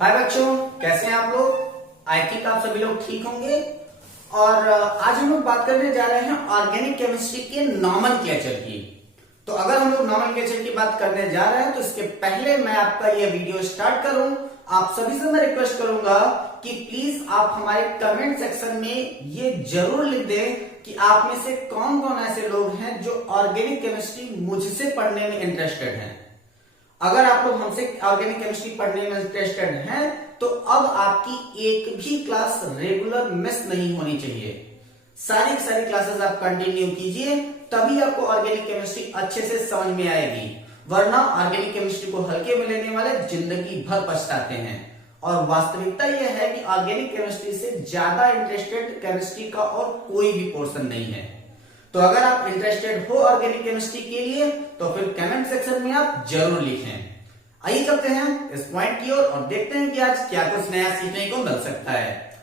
हाय बच्चों, कैसे हैं आप लोग। आई थिंक आप सभी लोग ठीक होंगे। और आज हम लोग बात करने जा रहे हैं ऑर्गेनिक केमिस्ट्री के नॉमेनक्लेचर की। तो अगर हम लोग नॉमेनक्लेचर की बात करने जा रहे हैं तो इसके पहले मैं आपका ये वीडियो स्टार्ट करूं, आप सभी से मैं रिक्वेस्ट करूंगा कि प्लीज आप हमारे कमेंट सेक्शन में ये जरूर लिख दें कि आप में से कौन कौन ऐसे लोग हैं जो ऑर्गेनिक केमिस्ट्री मुझसे पढ़ने में इंटरेस्टेड हैं। अगर आप लोग हमसे ऑर्गेनिक केमिस्ट्री पढ़ने में इंटरेस्टेड हैं तो अब आपकी एक भी क्लास रेगुलर मिस नहीं होनी चाहिए। सारी क्लासेस आप कंटिन्यू कीजिए, तभी आपको ऑर्गेनिक केमिस्ट्री अच्छे से समझ में आएगी। वरना ऑर्गेनिक केमिस्ट्री को हल्के में लेने वाले जिंदगी भर पछताते हैं। और वास्तविकता यह है कि ऑर्गेनिक केमिस्ट्री से ज्यादा इंटरेस्टेड केमिस्ट्री का और कोई भी पोर्शन नहीं है। तो अगर आप इंटरेस्टेड हो ऑर्गेनिक केमिस्ट्री के लिए तो फिर कमेंट सेक्शन में आप जरूर लिखें। आइए चलते हैं इस पॉइंट की ओर और देखते हैं कि आज क्या कुछ नया सीखने को मिल सकता है।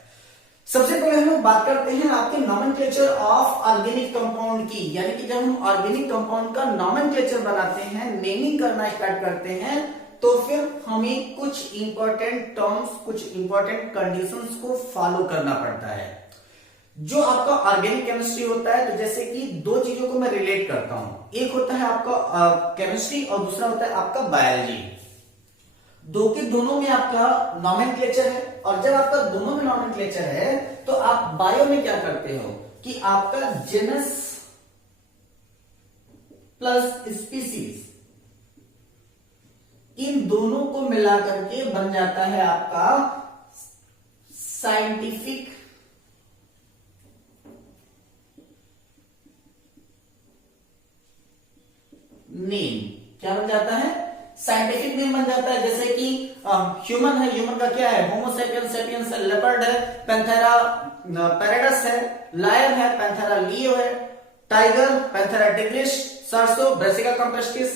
सबसे पहले हम लोग बात करते हैं आपके नॉमेनक्लेचर ऑफ ऑर्गेनिक कंपाउंड की, यानी कि जब हम ऑर्गेनिक कंपाउंड का नॉमेनक्लेचर बनाते हैं, नेमिंग करना स्टार्ट करते हैं, तो फिर हमें कुछ इंपॉर्टेंट टर्म्स, कुछ इंपॉर्टेंट कंडीशंस को फॉलो करना पड़ता है। जो आपका ऑर्गेनिक केमिस्ट्री होता है, तो जैसे कि दो चीजों को मैं रिलेट करता हूं, एक होता है आपका केमिस्ट्री और दूसरा होता है आपका बायोलॉजी। दो के दोनों में आपका नॉमेनक्लेचर है, और जब आपका दोनों में नॉमेनक्लेचर है तो आप बायो में क्या करते हो कि आपका जेनस प्लस स्पीसीज, इन दोनों को मिला करके बन जाता है आपका साइंटिफिक नेम। क्या बन जाता है? साइंटिफिक नेम बन जाता है। जैसे कि ह्यूमन है, ह्यूमन का क्या है? होमो सेपियंस, सेपियंस है, लेपर्ड है, पैंथेरा पैराडस है, लायन है, पैंथेरा लियो है, टाइगर पैंथेरा टिग्रिस, सरसो ब्रेसिका कॉम्प्रेस्टिस,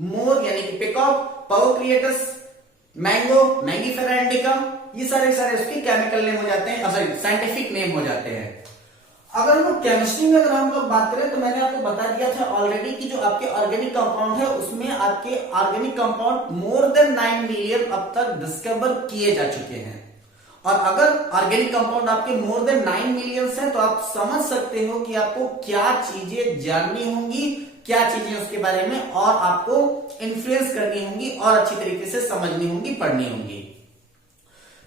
मोर यानी कि पिकॉक, पाओ क्रिएटस, मैंगो मैंगीफेरा इंडिका, ये सारे उसके केमिकल नेम हो जाते हैं, सॉरी साइंटिफिक नेम हो जाते हैं। अगर हम लोग केमिस्ट्री में अगर हम लोग बात करें तो मैंने आपको बता दिया था ऑलरेडी कि जो आपके ऑर्गेनिक कंपाउंड है उसमें आपके organic compound more than 9 million अब तक डिस्कवर किए जा चुके हैं। और अगर ऑर्गेनिक कंपाउंड आपके मोर देन 9 मिलियंस है तो आप समझ सकते हो कि आपको क्या चीजें जाननी होंगी, क्या चीजें उसके बारे में और आपको इन्फ्लुएंस करनी होंगी और अच्छी तरीके से समझनी होंगी, पढ़नी होंगी।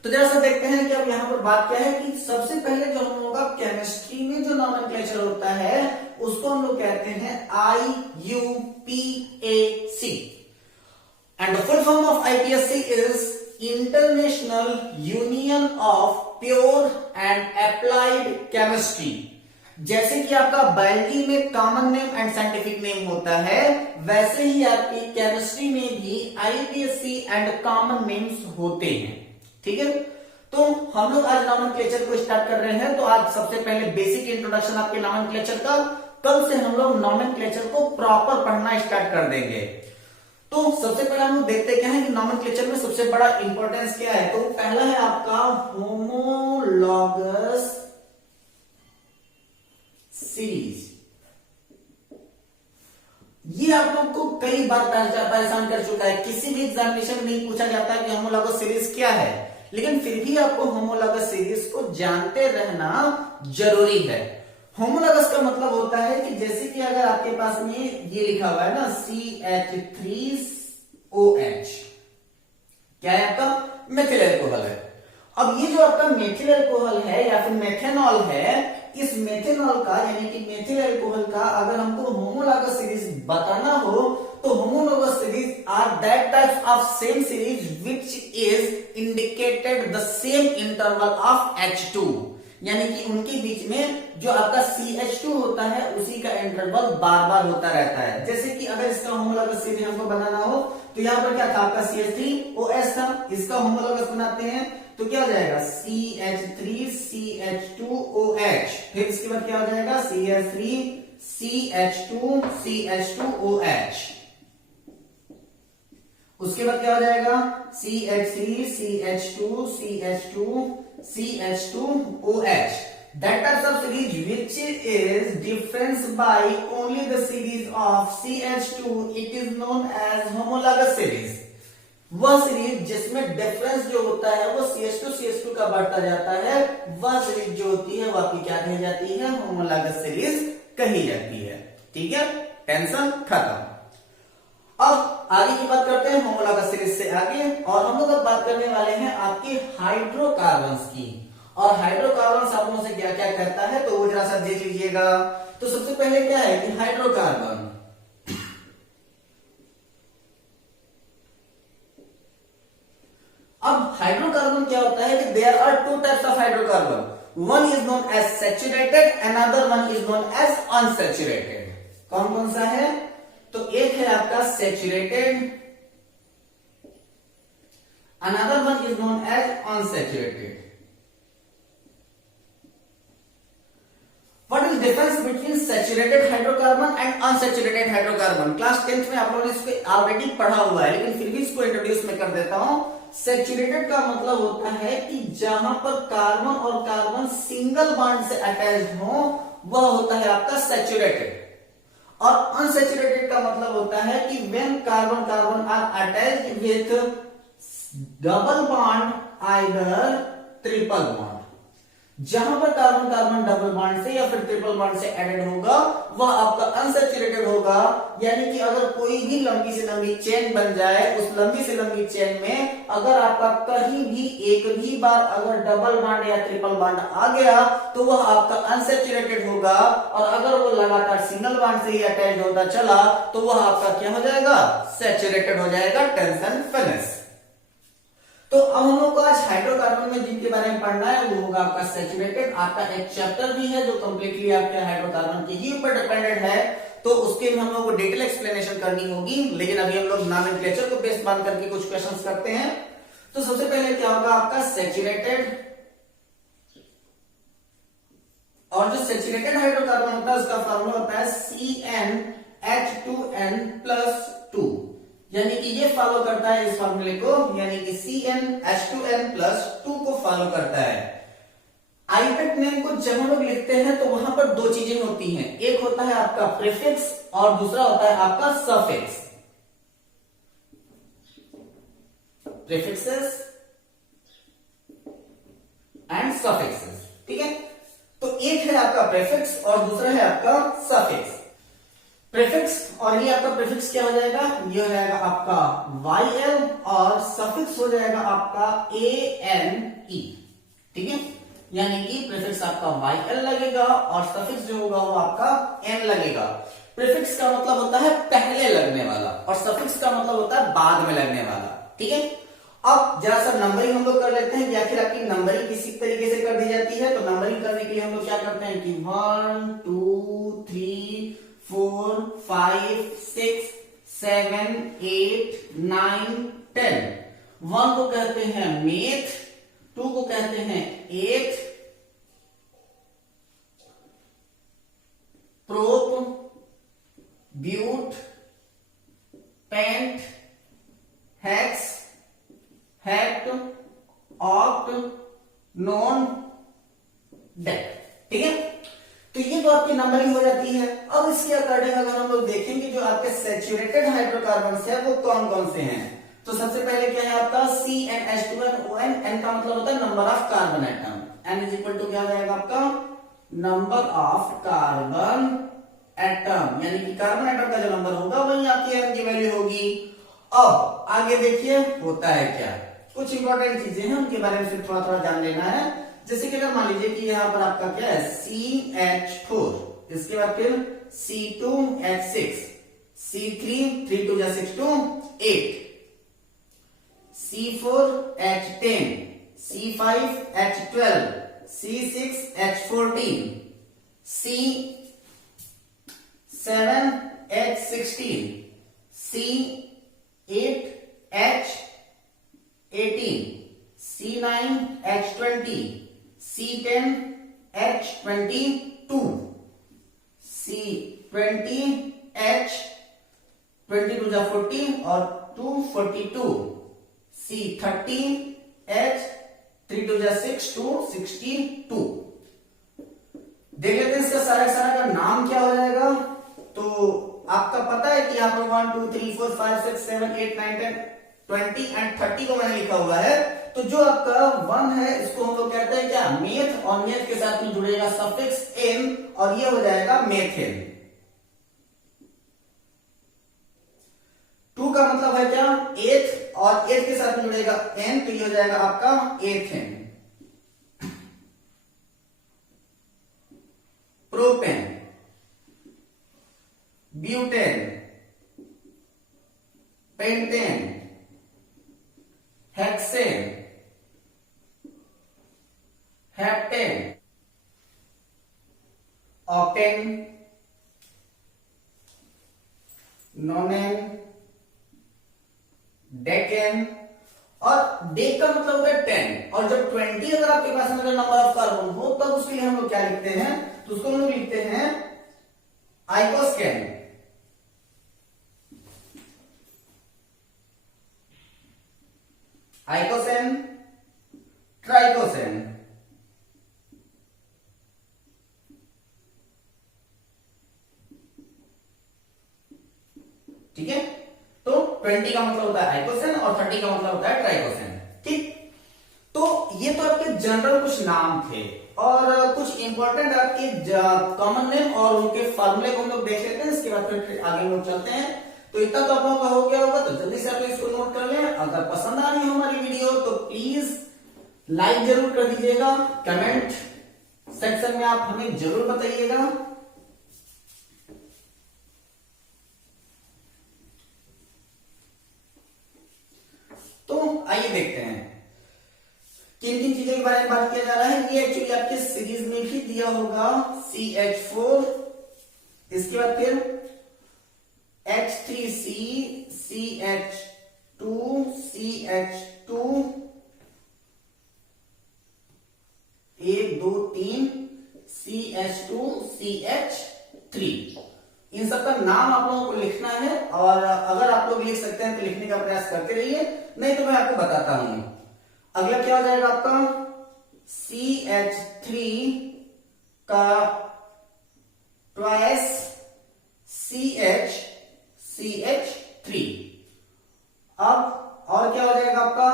तो जरा सा देखते हैं कि अब यहां पर बात क्या है कि सबसे पहले जो हम लोग का केमिस्ट्री में जो नॉमेनक्लेचर होता है उसको हम लोग कहते हैं IUPAC, and the full form of IPAC is international union of pure and applied chemistry. जैसे कि आपका बायोलॉजी में common name and scientific name होता है, वैसे ही आपकी केमिस्ट्री में भी IPAC एंड कॉमन नेम्स होते हैं। ठीक है, तो हम लोग आज नॉमेनक्लेचर को स्टार्ट कर रहे हैं। तो आज सबसे पहले बेसिक इंट्रोडक्शन आपके नॉमेनक्लेचर का, कल से हम लोग नॉमेनक्लेचर को प्रॉपर पढ़ना स्टार्ट कर देंगे। तो सबसे पहले हम लोग देखते क्या है कि नॉमेनक्लेचर में सबसे बड़ा इंपॉर्टेंस क्या है। तो पहला है आपका होमोलॉगस सीरीज। ये आप लोग को कई बार परेशान कर चुका है, किसी भी एग्जामिनेशन में नहीं पूछा जाता कि होमोलॉगस सीरीज क्या है, लेकिन फिर भी आपको होमोलॉगस सीरीज को जानते रहना जरूरी है। होमोलॉगस का मतलब होता है कि जैसे कि अगर आपके पास में ये लिखा हुआ है ना CH3OH, क्या है आपका? मेथिल अल्कोहल है। अब ये जो आपका मेथिल अल्कोहल है या फिर मेथेनॉल है, इस मेथेनॉल का यानी कि मेथिल अल्कोहल का अगर हमको होमोलॉगस सीरीज बताना हो तो homologous series are that types of same series which is indicated the same interval of H2, यानी कि उनके बीच में जो आपका CH2 होता है उसी का इंटरवल बार बार होता रहता है। जैसे कि अगर इसका होमोलॉगस सीरीज हमको बनाना हो तो यहां पर क्या था? आपका CH3OH था, इसका होमोलॉगस बनाते हैं तो क्या हो जाएगा? CH3CH2OH, फिर इसके बाद क्या हो जाएगा? CH3CH2CH2OH, उसके बाद क्या हो जाएगा? CH3CH2CH2CH2OH। That types of series which is difference by only the series of CH2, it is known as homologous series. वह सीरीज जिसमें डिफरेंस जो होता है वो CH2 का बढ़ता जाता है, वह सीरीज जो होती है वो आपकी क्या कही जाती है, होमोलॉगस सीरीज कही जाती है। ठीक है, टेंशन खत्म। अब आगे की बात करते हैं होमोलॉगस सीरीज से आगे, और हम लोग अब बात करने वाले हैं आपके हाइड्रोकार्बन्स की। और हाइड्रोकार्बन्स आप लोगों से क्या क्या करता है तो वो जरा सा देख लीजिएगा। तो सबसे पहले क्या है कि हाइड्रोकार्बन, अब हाइड्रोकार्बन क्या होता है कि there are two types of hydrocarbon, one is known as saturated, another one is known as unsaturated. कौन कौन सा है, तो एक है आपका saturated, another one is known as unsaturated. What is difference between saturated hydrocarbon and unsaturated hydrocarbon? Class 10th में आप लोगों ने इसको ऑलरेडी पढ़ा हुआ है, लेकिन फिर भी इसको इंट्रोड्यूस में कर देता हूं। सैचुरेटेड का मतलब होता है कि जहां पर कार्बन और कार्बन सिंगल बॉन्ड से अटैच्ड हो वह होता है आपका सैचुरेटेड। और अनसैचुरेटेड का मतलब होता है कि when carbon carbon are attached with double bond either triple bond, जहां पर कार्बन कार्बन डबल बॉन्ड से या फिर ट्रिपल बॉन्ड से एडेड होगा वह आपका अनसैचुरेटेड होगा। यानी कि अगर कोई भी लंबी से लंबी चेन बन जाए, उस लंबी से लंबी चेन में अगर आपका कहीं भी एक भी बार अगर डबल बॉन्ड या ट्रिपल बॉन्ड आ गया तो वह आपका अनसैचुरेटेड होगा। और अगर वो लगातार सिंगल बॉन्ड से ही अटैच होता चला तो वह आपका क्या हो जाएगा, सैचुरेटेड हो जाएगा। Tension finish. तो अब हम लोग को आज हाइड्रोकार्बन में जिनके बारे में पढ़ना है वो होगा आपका सैचुरेटेड। आपका एक चैप्टर भी है जो कंप्लीटली आपके हाइड्रोकार्बन के ही ऊपर डिपेंडेंट है, तो उसके भी हम लोग को डिटेल एक्सप्लेनेशन करनी होगी। लेकिन अभी हम लोग नॉमेनक्लेचर को बेस मान करके कुछ क्वेश्चंस करते हैं। तो सबसे पहले क्या होगा आपका सैचुरेटेड, और जो सैचुरेटेड हाइड्रोकार्बन होता है उसका फॉर्मूला होता है CnH2n+2, यानी कि ये फॉलो करता है इस फॉर्मूले को, यानी कि CnH2n+2 को फॉलो करता है। आइपेट नेम को जब हम लोग लिखते हैं तो वहां पर दो चीजें होती हैं, एक होता है आपका प्रीफिक्स और दूसरा होता है आपका सफिक्स। प्रीफिक्सेस एंड सफिक्सेस, ठीक है। तो एक है आपका प्रीफिक्स और दूसरा है आपका सफिक्स। प्रीफिक्स, और ये आपका प्रीफिक्स क्या हो जाएगा, ये हो जाएगा आपका YL और सफिक्स हो जाएगा आपका ANE, ठीक है। यानी कि प्रीफिक्स आपका YL लगेगा और सफिक्स जो होगा वो आपका N लगेगा। प्रीफिक्स का मतलब होता है पहले लगने वाला और सफिक्स का मतलब होता है बाद में लगने वाला, ठीक है। अब जरा सा नंबरिंग हम लोग कर लेते हैं कि आखिर आपकी नंबरिंग किसी तरीके से कर दी जाती है। तो नंबरिंग करने के लिए हम लोग क्या करते हैं कि 1 2 3 4 5 6 7 8 9 10। 1 को कहते हैं मेथ, 2 को कहते हैं eth, prop, but, pent, hex, hept, oct, non, dec, ठीक है। तो ये तो आपकी नंबरिंग हो जाती है। अब इसके अकॉर्डिंग अगर हम लोग देखेंगे जो आपके सैचुरेटेड हाइड्रोकार्बन है वो कौन कौन से हैं, तो सबसे पहले क्या है आपका CnH2n। N का मतलब होता है number of carbon atom, N is equal to क्या हो जाएगा आपका नंबर ऑफ कार्बन एटम, यानी कि कार्बन एटम का जो नंबर होगा वही आपकी N की वैल्यू होगी। अब आगे देखिए होता है क्या, कुछ इंपॉर्टेंट चीजें हैं उनके बारे में फिर थोड़ा थोड़ा जान लेना है। जैसे कि अगर मान लीजिए कि यहां पर आपका क्या है CH4, इसके बाद फिर C2H6, C3 3 2 6 2 8, C4H10, C5H12, C6H14, C7H16, C8H18, C9H20, C10H22, C20H22 और 242, C30H3 6 2 62। देख लेते हैं इसका सारा का नाम क्या हो जाएगा। तो आपका पता है कि यहाँ पर 1 2 3 4 5 6 7 8 9 10 20 एंड 30 को मैंने लिखा हुआ है, तो जो आपका 1 है इसको हम लोग कहते हैं क्या, मेथ, और मेथ के साथ में जुड़ेगा सफिक्स एन और ये हो जाएगा मेथेन। 2 का मतलब है क्या, एथ, और एथ के साथ में जुड़ेगा एन, तो ये हो जाएगा आपका ethane. Propane, butane, pentane, hexane, heptane, octane, नोनेन, decane, और डेक का मतलब होता है 10, और जब 20 अगर आपके पास में नंबर ऑफ कार्बन हो तब उसके लिए हम लोग क्या लिखते हैं, तो उसको हम लोग लिखते हैं आइकोस्केन, आइकोसेन, ट्राइकोसेन। ठीक है, तो 20 का मतलब होता है आइकोसेन और 30 का मतलब होता है ट्राइकोसेन। ठीक, तो ये तो आपके जनरल कुछ नाम थे, और कुछ इंपॉर्टेंट आपके कॉमन नेम और उनके फॉर्मूले को हम लोग देख लेते हैं, इसके बाद फिर आगे हम लोग चलते हैं। तो इतना तो आप लोगों का हो गया होगा, तो जल्दी से आप लोग इसको नोट कर लें। अगर पसंद आ रही हो हमारी वीडियो तो प्लीज लाइक जरूर कर दीजिएगा, कमेंट सेक्शन में आप हमें जरूर बताइएगा। तो आइए देखते हैं किन किन चीजों के बारे में बात किया जा रहा है। ये एक्चुअली आपके सीरीज में भी दिया होगा, CH4, इसके बाद फिर H3C, CH2, CH2, 1 2 3, CH2, CH3। इन सबका नाम आप लोगों को लिखना है, और अगर आप लोग लिख सकते हैं तो लिखने का प्रयास करते रहिए, नहीं तो मैं आपको बताता हूं। अगला क्या हो जाएगा आपका, CH3 का ट्वाइस CH3। अब और क्या हो जाएगा आपका,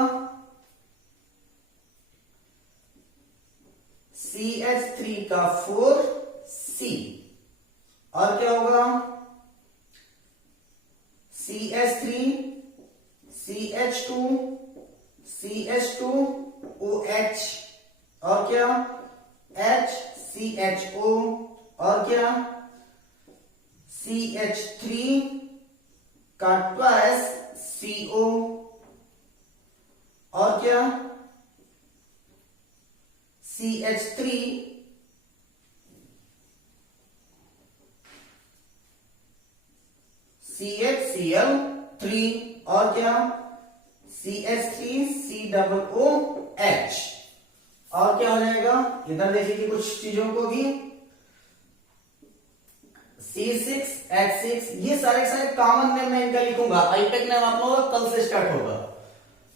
CH3 का 4C, और क्या होगा, CH3, CH2, CH2OH, और क्या HCHO, और क्या CH3 का ट्वाइस CO, और क्या CH3 CHCl3, और क्या CH3COOH, और क्या हो जाएगा, इधर देखिए कुछ चीजों को भी, C6H6, ये सारे कॉमन नेम मैं इनका लिखूंगा, आईपेक नेम आप लोगों का कल से स्टार्ट होगा।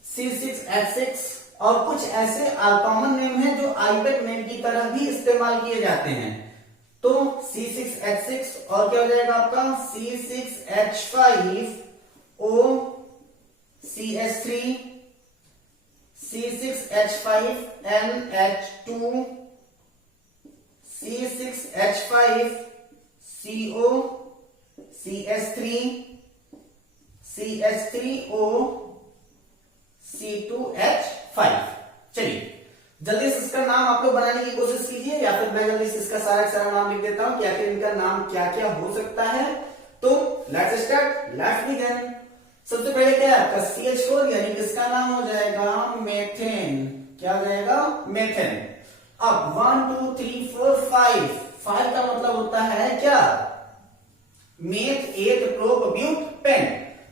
C6H6, और कुछ ऐसे कॉमन नेम है जो आईपेक नेम की तरह भी इस्तेमाल किए जाते हैं। तो C6H6, और क्या हो जाएगा आपका C6H5O CH3, C6H5NH2, C6H5CO, CH3, CH3O, C2H5। चलिए जल्दी से इसका नाम आप लोग बनाने की कोशिश कीजिए, या फिर मैं जल्दी से इसका सारा नाम लिख देता हूं कि आखिर इनका नाम क्या क्या हो सकता है। तो लेट्स स्टार्ट, लेट्स बिगिन। सबसे पहले क्या है आपका CH4, यानी किसका नाम हो जाएगा, मेथेन। क्या हो जाएगा, मेथेन। अब 1 2 3 4 5, 5 का मतलब होता है क्या, मेथ, एथ, प्रोप, ब्यूट, पेन।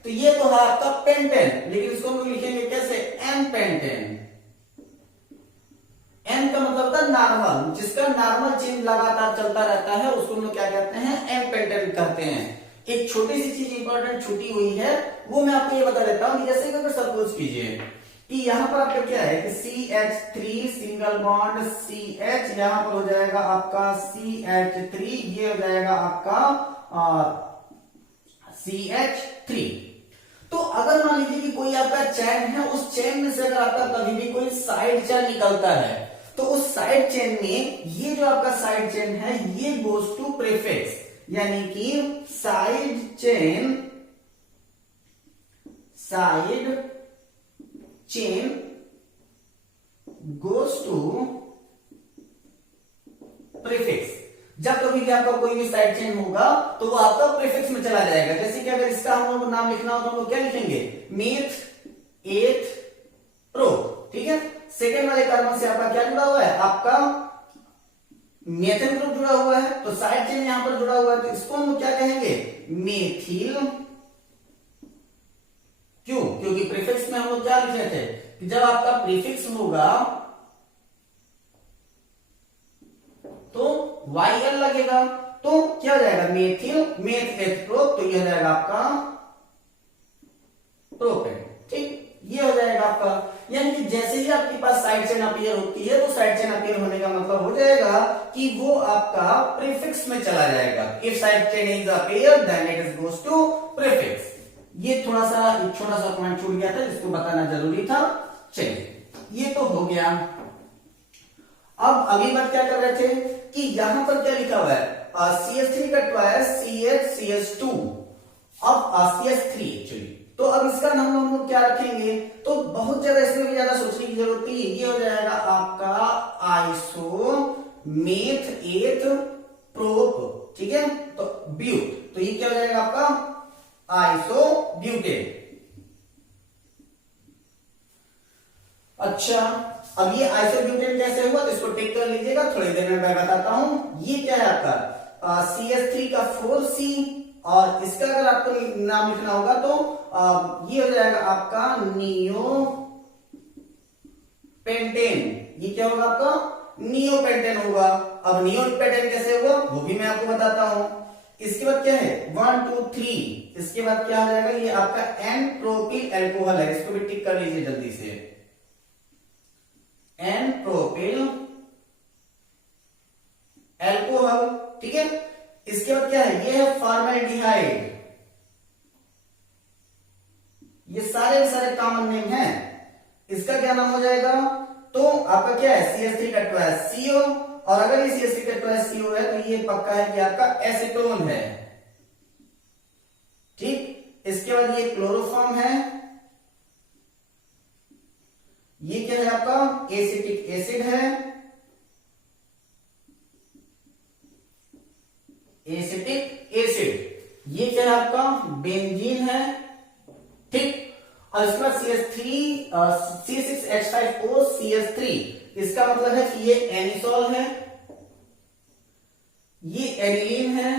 तो ये तो है आपका पेंटेन, लेकिन इसको हम लोग लिखेंगे कैसे, एन पेंटेन। एन का मतलब होता है नॉर्मल, जिसका नॉर्मल चेंज लगातार चलता रहता है उसको हम लोग क्या कहते हैं, एन पेंटेन कहते हैं। एक छोटी सी चीज इंपॉर्टेंट छुटी हुई है, वो मैं आपको ये बता देता हूं। जैसे कि अगर सपोज कीजिए कि यहां पर आपका क्या है कि CH3 सिंगल बॉन्ड CH, यहां पर हो जाएगा आपका CH3, ये हो जाएगा आपका CH3। तो अगर मान लीजिए कि कोई आपका चैन है, उस चैन में से अगर आपका कभी भी कोई साइड चैन निकलता है, तो उस साइड चेन में ये जो आपका साइड चेन है ये गोज टू प्रीफिक्स, यानी कि side chain goes to prefix. जब कभी भी आपका कोई भी साइड चेन होगा तो वो आपका प्रीफिक्स में चला जाएगा। जैसे कि अगर इसका हम लोग नाम लिखना हो तो हम लोग क्या लिखेंगे, मेथ, एथ, प्रो, ठीक है। सेकेंड वाले कार्बन से आपका क्या जुड़ा हुआ है, आपका मेथेन ग्रुप जुड़ा हुआ है, तो साइड चेन यहां पर जुड़ा हुआ है, तो इसको हम लोग क्या कहेंगे, मेथिल। क्यों, क्योंकि प्रीफिक्स में हम लोग क्या लिख रहे थे कि जब आपका प्रीफिक्स होगा तो YL लगेगा, तो क्या हो जाएगा, मेथिल, मेथ एथ प्रो, तो यह हो जाएगा आपका प्रोपेन, ठीक, ये हो जाएगा आपका। यानी कि जैसे ही आपके पास साइड चेन अपीयर होती है तो साइड चेन अपीयर होने का मतलब हो जाएगा कि वो आपका प्रीफिक्स में चला जाएगा। If side chain is appear then it is goes to prefix. ये थोड़ा सा एक छोटा सा पॉइंट छूट गया था जिसको बताना जरूरी था। चलिए ये तो हो गया। अब अगली बात क्या कर रहे थे कि यहां पर क्या लिखा हुआ है, CH3 का ट्वाइस CH2, अब CH3 एक्चुअली, तो अब इसका नाम हम लोग क्या रखेंगे, तो बहुत ज्यादा इसमें भी ज्यादा सोचने की जरूरत नहीं, ये हो जाएगा आपका आइसो मेथ एथ प्रोप, ठीक है, तो ब्यूट, तो ये क्या हो जाएगा आपका आइसो ब्यूटेन। अच्छा, अब ये आइसोब्यूटेन कैसे हुआ तो इसको टिक कर लीजिएगा, थोड़ी देर में मैं बताता हूं। ये क्या है आपका CH3 का 4C, और इसका अगर आपको नाम लिखना होगा तो ये हो जाएगा आपका नियो पेंटेन। ये क्या होगा आपका नियो पेंटेन होगा। अब नियो पेंटेन कैसे हुआ वो भी मैं आपको बताता हूं। इसके बाद क्या है 1 2 3, इसके बाद क्या हो जाएगा, ये आपका एन प्रोपिल एल्कोहल है, इसको भी टिक कर लीजिए जल्दी से, एन प्रोपिल एल्कोहल, ठीक है। इसके बाद क्या है, ये है फॉर्मेल्डिहाइड, ये सारे कॉमन नेम है। इसका क्या नाम हो जाएगा, तो आपका क्या है CH3 का ट्वाइस CO, और अगर ये CH3 का ट्वाइस CO है तो ये पक्का है कि आपका एसीटोन है, ठीक। इसके बाद ये क्लोरोफॉर्म है, ये क्या है आपका एसिटिक एसिड है, एसिटिक एसिड, ये क्या है आपका बेंजीन है, ठीक। और इसके बाद C6H5O CH3, इसका मतलब है कि ये एनिसोल है, ये एनिलीन है।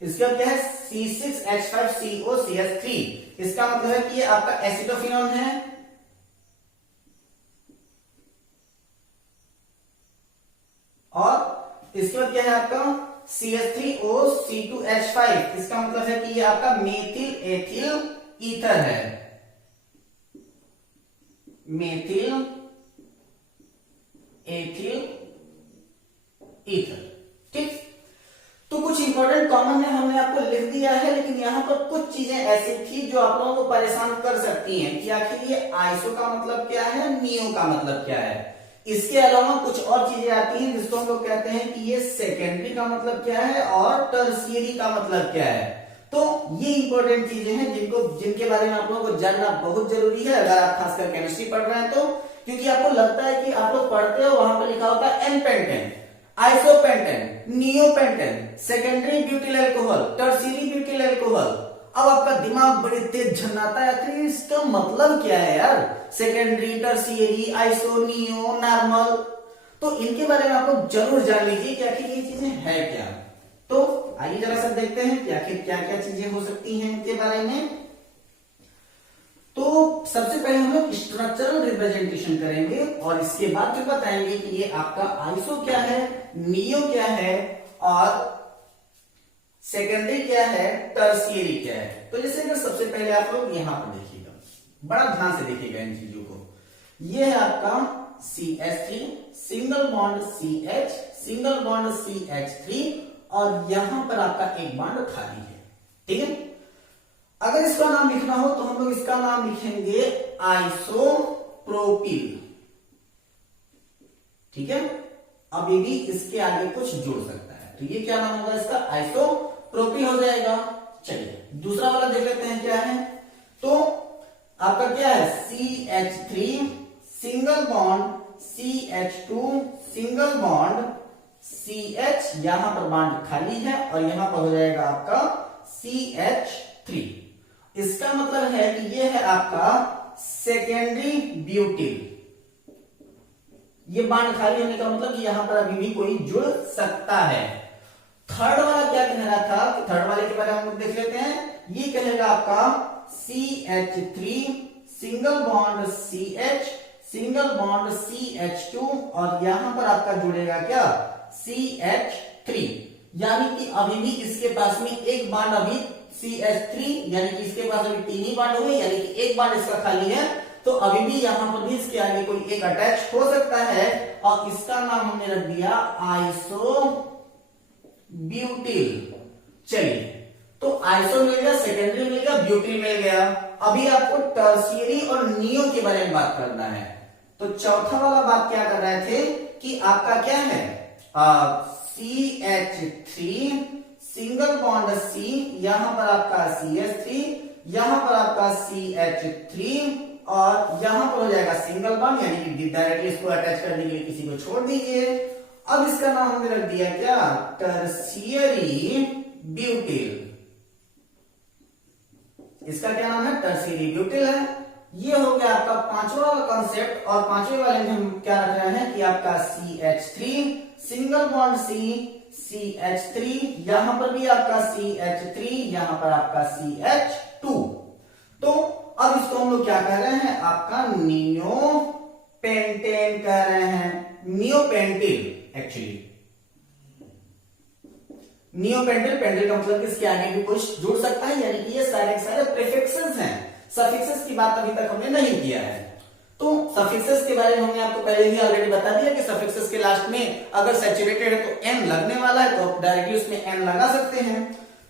इसका क्या है C6H5CO CH3, इसका मतलब है कि ये आपका एसिटोफिनोन है, और इसके बाद क्या है आपका CH3O C2H5, इसका मतलब है कि ये आपका मेथिल एथिल ईथर है, मेथिल एथिल ईथर, ठीक। तो कुछ इंपॉर्टेंट कॉमन नेम हमने आपको लिख दिया है, लेकिन यहां पर कुछ चीजें ऐसी थी जो आप लोगों को परेशान कर सकती हैं कि आखिर ये आइसो का मतलब क्या है, नियो का मतलब क्या है। इसके अलावा कुछ और चीजें आती हैं जिसको हम लोग कहते हैं कि ये सेकेंडरी का मतलब क्या है और टर्शियरी का मतलब क्या है। तो ये इंपॉर्टेंट चीजें हैं जिनके बारे में आप लोगों को जानना बहुत जरूरी है अगर आप खासकर केमिस्ट्री पढ़ रहे हैं तो, क्योंकि आपको लगता है कि आप लोग पढ़ते हो वहां पर लिखा होता है n pentane, isopentane, neopentane, secondary butyl alcohol, tertiary butyl alcohol. अब आपका दिमाग बड़े तेज झन्नाता है, आखिर इसका मतलब क्या है यार, secondary, tertiary, iso, neo, normal. तो इनके बारे में आप लोग जरूर जान लीजिए कि आखिर ये चीजें है क्या। तो आइए जरा सा देखते हैं कि आखिर क्या क्या चीजें हो सकती हैं इनके बारे में। तो सबसे पहले हम लोग स्ट्रक्चरल रिप्रेजेंटेशन करेंगे और इसके बाद फिर बताएंगे कि ये आपका आइसो क्या है, नियो क्या है और सेकेंडरी क्या है, टर्शियरी क्या है। तो जैसे कि सबसे पहले आप लोग यहां पर देखिएगा, बड़ा ध्यान से देखिएगा इन चीजों को। ये है आपका CH3 single bond CH single bond CH3 और यहां पर आपका एक बॉन्ड खाली है, ठीक है। अगर इसका नाम लिखना हो तो हम लोग इसका नाम लिखेंगे आइसोप्रोपिल। ठीक है, अभी भी इसके आगे कुछ जोड़ सकता है, तो ये क्या नाम होगा इसका, आइसोप्रोपिल हो जाएगा। चलिए दूसरा वाला देख लेते हैं क्या है। तो आपका क्या है, CH3 single bond CH2 single bond CH, यहां पर बॉन्ड खाली है और यहां पर हो जाएगा आपका CH3। इसका मतलब है कि ये है आपका सेकेंडरी ब्यूटिल। ये बॉन्ड खाली होने का मतलब कि यहां पर अभी भी कोई जुड़ सकता है। थर्ड वाला क्या कह रहा था, थर्ड वाले के बारे में हम लोग देख लेते हैं। ये कहेगा आपका CH3 single bond CH single bond CH2 और यहां पर आपका जुड़ेगा क्या, CH3। यानी कि अभी भी इसके पास में एक बॉन्ड अभी CH3, यानी कि इसके पास अभी 3 ही बॉन्ड हुए, यानी कि एक बॉन्ड इसका खाली है, तो अभी भी यहां पर भी इसके आगे कोई एक अटैच हो सकता है और इसका नाम हमने रख दिया आइसो ब्यूटिल। चलिए, तो आइसो मिल गया, सेकेंडरी मिल गया, ब्यूटिल मिल गया। अभी आपको टर्शियरी और नियो के बारे में बात करना है। तो चौथा वाला बात क्या कर रहे थे कि आपका क्या है, CH3 सिंगल बॉन्ड C, यहां पर आपका CH3, यहां पर आपका CH3 और यहां पर हो जाएगा सिंगल बॉन्ड, यानी कि डायरेक्टली इसको अटैच करने के लिए किसी को छोड़ दीजिए। अब इसका नाम हमने रख दिया क्या, टर्शियरी ब्यूटिल। इसका क्या नाम है, टर्शियरी ब्यूटिल है। ये हो गया आपका पांचवा वाला कॉन्सेप्ट। और पांचवे वाले में हम क्या रख रहे हैं कि आपका CH3 single bond C CH3, यहां पर भी आपका CH3, यहां पर आपका CH2। तो अब इसको हम लोग क्या कह रहे हैं, आपका नियोपेंटेन कह रहे हैं, नियोपेंटिल। एक्चुअली नियोपेंटिल, पेंटिल का मतलब इसके आगे भी कुछ जुड़ सकता है, यानी कि ये सारे सारे प्रीफिक्सेस हैं। सफिक्सेस की बात अभी तक हमने नहीं किया है। तो सफिक्सेस के बारे में हमने आपको पहले ही ऑलरेडी बता दिया कि सफिक्सेस के लास्ट में अगर सैचुरेटेड है तो एन लगने वाला है, तो डायरेक्टली उसमें एन लगा सकते हैं।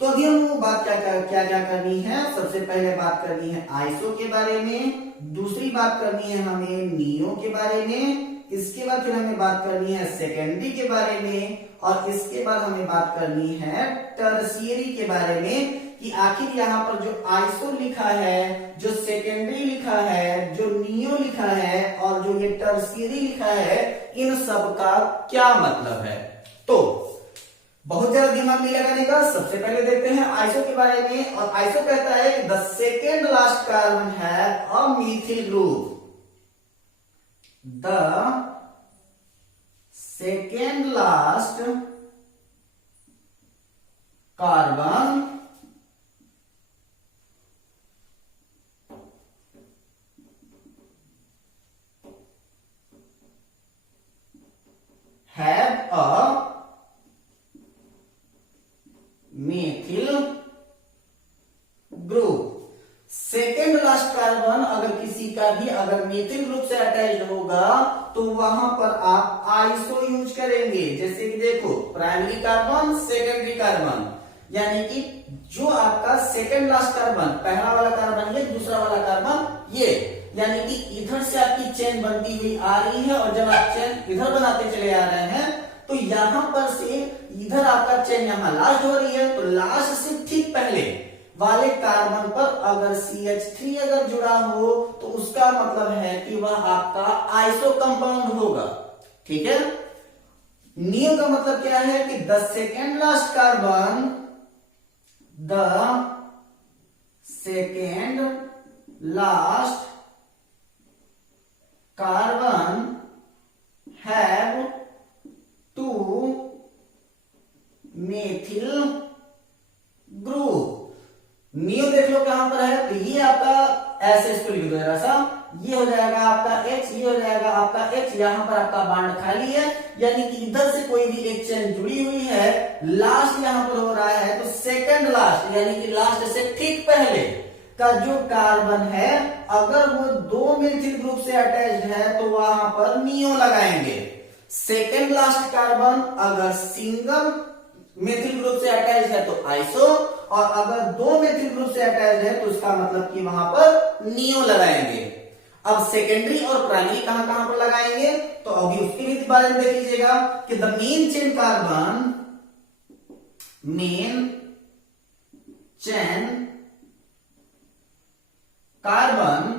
तो अभी हम लोग बात क्या करनी है, सबसे पहले बात करनी है आइसो के बारे में, दूसरी बात करनी है हमें नियो के बारे में, इसके बाद फिर हमें बात करनी है सेकेंडरी के बारे में, और इसके बाद हमें बात करनी है टर्शियरी के बारे में कि आखिर यहाँ पर जो आइसो लिखा है, जो सेकेंडरी लिखा है, जो नियो लिखा है और जो ये टर्शियरी लिखा है, इन सब का क्या मतलब है। तो बहुत ज्यादा दिमाग नहीं लगाने का, सबसे पहले देखते हैं आइसो के बारे में। और आइसो कहता है द सेकेंड लास्ट कार्बन है a methyl group, the second last carbon have a methyl group. Second last carbon अगर किसी का भी अगर मेथिल ग्रुप से अटैच होगा तो वहां पर आप आइसो यूज करेंगे। जैसे कि देखो, प्राइमरी कार्बन, सेकेंडरी कार्बन, यानी कि जो आपका सेकेंड लास्ट कार्बन, पहला वाला कार्बन ये, दूसरा वाला कार्बन ये, यानी कि इधर से आपकी चेन बनती हुई आ रही है और जब आप चेन इधर बनाते चले आ रहे हैं तो यहां पर से इधर आपका चेन यहां लास्ट हो रही है, तो लास्ट से ठीक पहले वाले कार्बन पर अगर CH3 अगर जुड़ा हो तो उसका मतलब है कि वह आपका आइसो कंपाउंड होगा। ठीक है। नियो का मतलब क्या है कि the second last carbon, the second last carbon have to methyl group. Neo देख लो कहां पर है, तो ये आपका ऐसे इसको लिख दो जरा सा, ये हो जाएगा आपका H, ये हो जाएगा आपका H, यहां पर आपका बॉन्ड खाली है, यानी कि इधर से कोई भी एक चेन जुड़ी हुई है, लास्ट यहां पर हो रहा है, तो सेकंड लास्ट यानी कि लास्ट से ठीक पहले का जो कार्बन है अगर वो दो मेथिल ग्रुप से अटैच्ड है तो वहां पर नियो लगाएंगे। सेकेंड लास्ट कार्बन अगर सिंगल मेथिल ग्रुप से अटैच है तो आइसो, और अगर दो मेथिल ग्रुप से अटैच है तो इसका मतलब कि वहां पर नियो लगाएंगे। अब सेकेंडरी और प्राइमरी कहां कहां पर लगाएंगे, तो अभी उसके भी बारे में देख लीजिएगा कि the main chain carbon, main chain carbon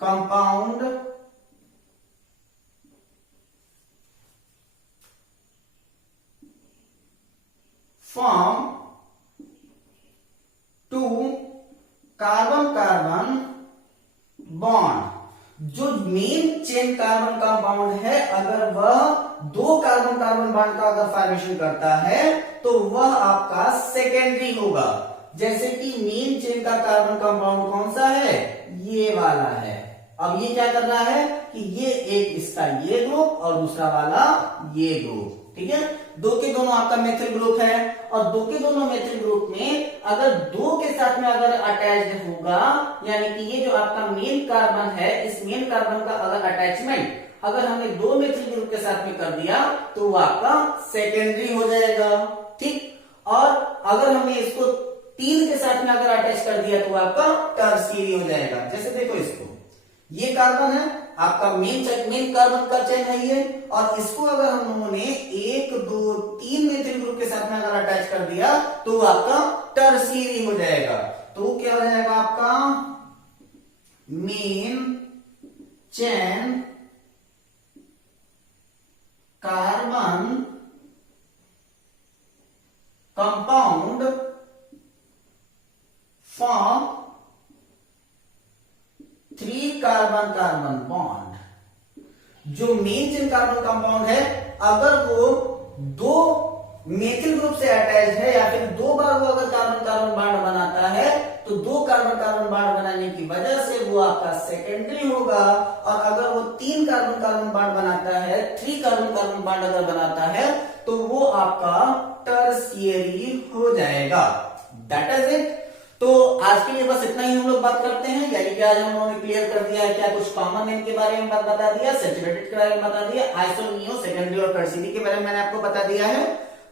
compound form two carbon carbon bond. जो मेन चेन कार्बन कंपाउंड है, अगर वह दो कार्बन कार्बन बॉन्ड का अगर फॉर्मेशन करता है तो वह आपका सेकेंडरी होगा। जैसे कि मेन चेन का कार्बन कंपाउंड कौन सा है, ये वाला है। अब ये क्या कर रहा है कि ये एक इसका ये ग्रुप और दूसरा वाला ये ग्रुप, ठीक है। दो के दोनों आपका मेथिल ग्रुप है, और दो के दोनों मेथिल ग्रुप में अगर दो के साथ में अगर अटैच्ड होगा, यानी कि ये जो आपका मेन कार्बन है, इस मेन कार्बन का अगर अटैचमेंट अगर हमने दो मेथिल ग्रुप के साथ में कर दिया तो वो आपका सेकेंडरी हो जाएगा, ठीक। और अगर हमने इसको तीन के साथ में अगर अटैच कर दिया तो वो आपका टर्शियरी हो जाएगा। जैसे देखो इसको, ये कार्बन है आपका मेन कार्बन का चेन है ये, और इसको अगर हम लोगों ने एक दो तीन मेथिल ग्रुप के साथ में अगर अटैच कर दिया तो वो आपका टर्शियरी हो जाएगा। तो वो क्या हो जाएगा आपका main chain carbon compound form 3 carbon carbon bond. जो मेन चेन कार्बन कंपाउंड है, अगर वो दो मेथिल ग्रुप से अटैच है या फिर दो बार वो अगर कार्बन कार्बन बॉन्ड बनाता है तो दो कार्बन कार्बन बॉन्ड बनाने की वजह से वो आपका सेकेंडरी होगा। और अगर वो 3 कार्बन कार्बन बॉन्ड बनाता है, 3 कार्बन कार्बन बॉन्ड अगर बनाता है तो वो आपका टर्शियरी हो जाएगा। That is it. तो आज के लिए बस इतना ही हम लोग बात करते हैं, यानी कि आज हम लोगों ने क्लियर कर दिया है क्या, कुछ कॉमन नेम के बारे में बता दिया, सैचुरेटेड के बारे में बता दिया, आइसो, नियो, सेकेंडरी और टर्शियरी के बारे में मैंने आपको बता दिया है।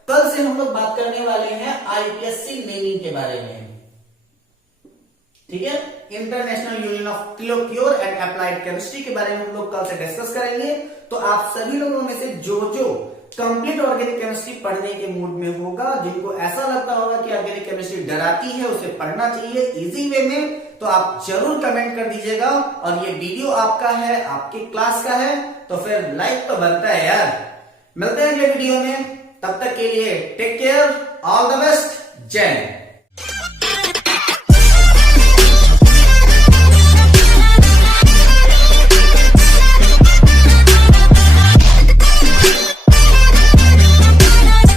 कल से हम लोग बात करने वाले हैं आईपीएससी नेमिंग के बारे में, ठीक है। International union of pure and applied chemistry के बारे में हम लोग कल से डिस्कस करेंगे। तो आप सभी लोगों में से जो कंप्लीट ऑर्गेनिक केमिस्ट्री पढ़ने के मूड में होगा, जिनको ऐसा लगता होगा कि ऑर्गेनिक केमिस्ट्री डराती है, उसे पढ़ना चाहिए इजी वे में, तो आप जरूर कमेंट कर दीजिएगा। और ये वीडियो आपका है, आपकी क्लास का है, तो फिर लाइक तो बनता है यार। मिलते हैं अगले वीडियो में, तब तक के लिए take care, all the best, जय हिंद।